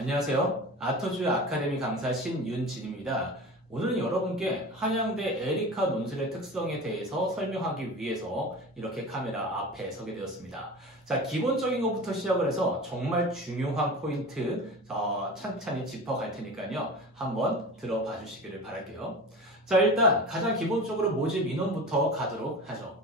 안녕하세요. 아토주 아카데미 강사 신윤진입니다. 오늘은 여러분께 한양대 에리카 논술의 특성에 대해서 설명하기 위해서 이렇게 카메라 앞에 서게 되었습니다. 자, 기본적인 것부터 시작을 해서 정말 중요한 포인트 찬찬히 짚어갈 테니까요. 한번 들어봐 주시기를 바랄게요. 자, 일단 가장 기본적으로 모집 인원부터 가도록 하죠.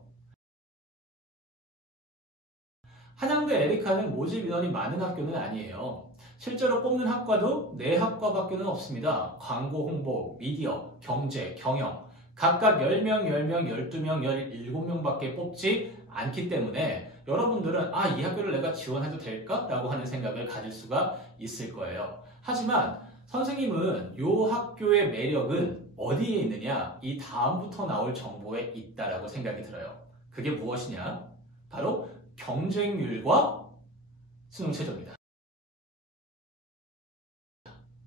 한양대 에리카는 모집 인원이 많은 학교는 아니에요. 실제로 뽑는 학과도 4학과밖에는 없습니다. 광고, 홍보, 미디어, 경제, 경영 각각 10명, 10명, 12명, 17명밖에 뽑지 않기 때문에 여러분들은 이 학교를 내가 지원해도 될까? 라고 하는 생각을 가질 수가 있을 거예요. 하지만 선생님은 이 학교의 매력은 어디에 있느냐? 이 다음부터 나올 정보에 있다라고 생각이 들어요. 그게 무엇이냐? 바로 경쟁률과 수능 최저입니다.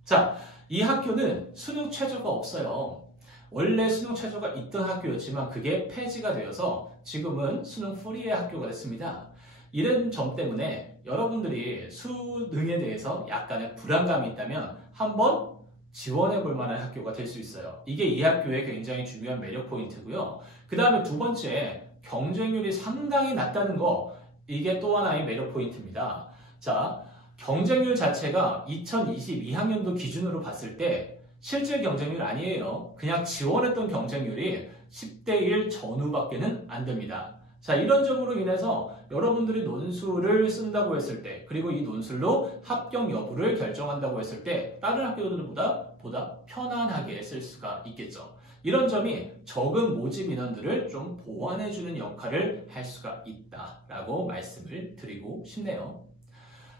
자, 이 학교는 수능 최저가 없어요. 원래 수능 최저가 있던 학교였지만 그게 폐지가 되어서 지금은 수능 프리의 학교가 됐습니다. 이런 점 때문에 여러분들이 수능에 대해서 약간의 불안감이 있다면 한번 지원해 볼 만한 학교가 될 수 있어요. 이게 이 학교의 굉장히 중요한 매력 포인트고요. 그 다음에 두 번째, 경쟁률이 상당히 낮다는 거, 이게 또 하나의 매력 포인트입니다. 자, 경쟁률 자체가 2022학년도 기준으로 봤을 때 실제 경쟁률 아니에요. 그냥 지원했던 경쟁률이 10대 1 전후밖에는 안 됩니다. 자, 이런 점으로 인해서 여러분들이 논술을 쓴다고 했을 때, 그리고 이 논술로 합격 여부를 결정한다고 했을 때 다른 학교들보다 편안하게 쓸 수가 있겠죠. 이런 점이 적은 모집 인원들을 좀 보완해주는 역할을 할 수가 있다라고 말씀을 드리고 싶네요.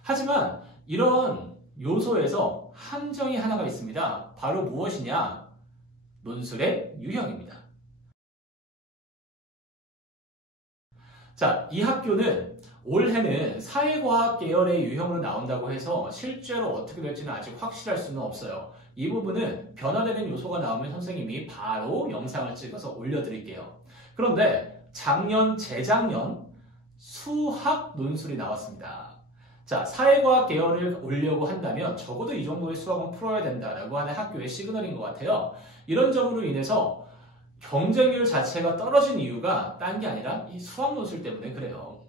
하지만 이런 요소에서 함정이 하나가 있습니다. 바로 무엇이냐? 논술의 유형입니다. 자, 이 학교는 올해는 사회과학 계열의 유형으로 나온다고 해서 실제로 어떻게 될지는 아직 확실할 수는 없어요. 이 부분은 변화되는 요소가 나오면 선생님이 바로 영상을 찍어서 올려드릴게요. 그런데 작년, 재작년 수학 논술이 나왔습니다. 자, 사회과학 계열을 오려고 한다면 적어도 이 정도의 수학은 풀어야 된다라고 하는 학교의 시그널인 것 같아요. 이런 점으로 인해서 경쟁률 자체가 떨어진 이유가 딴 게 아니라 이 수학 논술 때문에 그래요.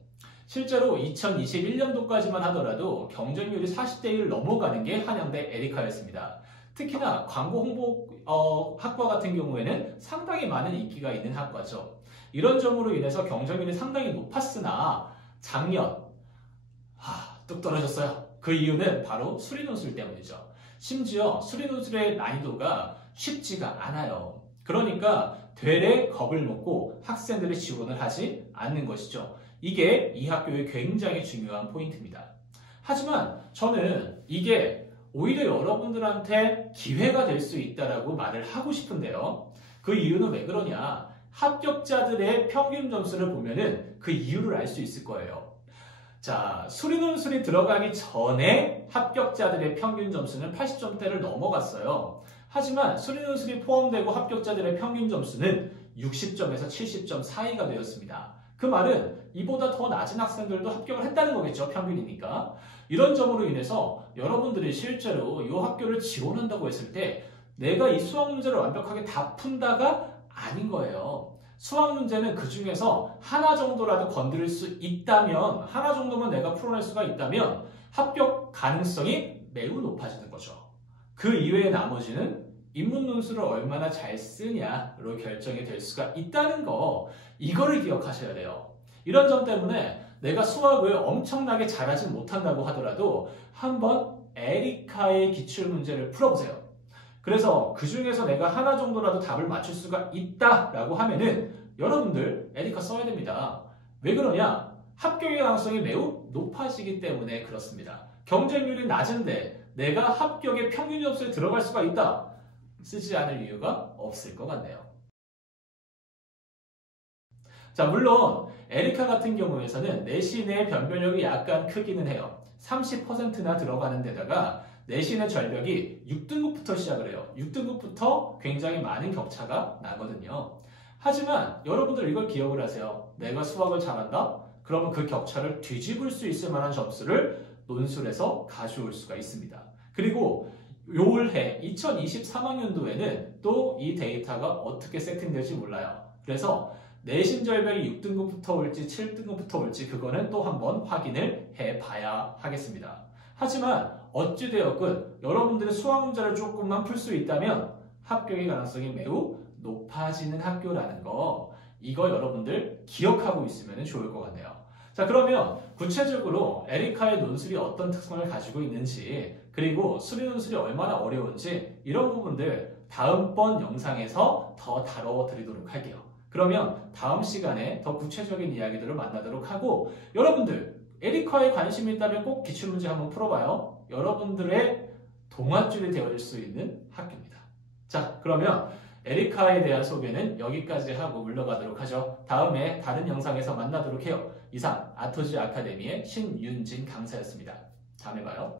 실제로 2021년도까지만 하더라도 경쟁률이 40대 1 넘어가는 게 한양대 에리카였습니다. 특히나 광고 홍보 학과 같은 경우에는 상당히 많은 인기가 있는 학과죠. 이런 점으로 인해서 경쟁률이 상당히 높았으나 작년 뚝 떨어졌어요. 그 이유는 바로 수리논술 때문이죠. 심지어 수리논술의 난이도가 쉽지가 않아요. 그러니까 되레 겁을 먹고 학생들이 지원을 하지 않는 것이죠. 이게 이 학교의 굉장히 중요한 포인트입니다. 하지만 저는 이게 오히려 여러분들한테 기회가 될 수 있다라고 말을 하고 싶은데요. 그 이유는 왜 그러냐? 합격자들의 평균 점수를 보면은 그 이유를 알 수 있을 거예요. 자, 수리논술이 들어가기 전에 합격자들의 평균 점수는 80점대를 넘어갔어요. 하지만 수리논술이 포함되고 합격자들의 평균 점수는 60점에서 70점 사이가 되었습니다. 그 말은 이보다 더 낮은 학생들도 합격을 했다는 거겠죠. 평균이니까. 이런 점으로 인해서 여러분들이 실제로 이 학교를 지원한다고 했을 때 내가 이 수학 문제를 완벽하게 다 푼다가 아닌 거예요. 수학 문제는 그 중에서 하나 정도라도 건드릴 수 있다면, 하나 정도만 내가 풀어낼 수가 있다면 합격 가능성이 매우 높아지는 거죠. 그 이외의 나머지는 인문 논술을 얼마나 잘 쓰냐로 결정이 될 수가 있다는 거, 이거를 기억하셔야 돼요. 이런 점 때문에 내가 수학을 엄청나게 잘하지 못한다고 하더라도 한번 에리카의 기출문제를 풀어보세요. 그래서 그 중에서 내가 하나 정도라도 답을 맞출 수가 있다라고 하면은 여러분들 에리카 써야 됩니다. 왜 그러냐? 합격의 가능성이 매우 높아지기 때문에 그렇습니다. 경쟁률이 낮은데 내가 합격의 평균 점수에 들어갈 수가 있다. 쓰지 않을 이유가 없을 것 같네요. 자, 물론 에리카 같은 경우에서는 내신의 변별력이 약간 크기는 해요. 30%나 들어가는 데다가 내신의 절벽이 6등급부터 시작을 해요. 6등급부터 굉장히 많은 격차가 나거든요. 하지만 여러분들 이걸 기억을 하세요. 내가 수학을 잘한다? 그러면 그 격차를 뒤집을 수 있을 만한 점수를 논술에서 가져올 수가 있습니다. 그리고 올해 2023학년도에는 또 이 데이터가 어떻게 세팅될지 몰라요. 그래서 내신 절벽이 6등급부터 올지 7등급부터 올지 그거는 또 한번 확인을 해봐야 하겠습니다. 하지만 어찌되었건 여러분들의 수학 문제를 조금만 풀 수 있다면 합격의 가능성이 매우 높아지는 학교라는 거, 이거 여러분들 기억하고 있으면 좋을 것 같네요. 자, 그러면 구체적으로 에리카의 논술이 어떤 특성을 가지고 있는지, 그리고 수리 논술이 얼마나 어려운지 이런 부분들 다음번 영상에서 더 다뤄드리도록 할게요. 그러면 다음 시간에 더 구체적인 이야기들을 만나도록 하고, 여러분들 에리카에 관심이 있다면 꼭 기출문제 한번 풀어봐요. 여러분들의 동아줄이 되어줄 수 있는 학교입니다. 자, 그러면 에리카에 대한 소개는 여기까지 하고 물러가도록 하죠. 다음에 다른 영상에서 만나도록 해요. 이상 아토지 아카데미의 신윤진 강사였습니다. 다음에 봐요.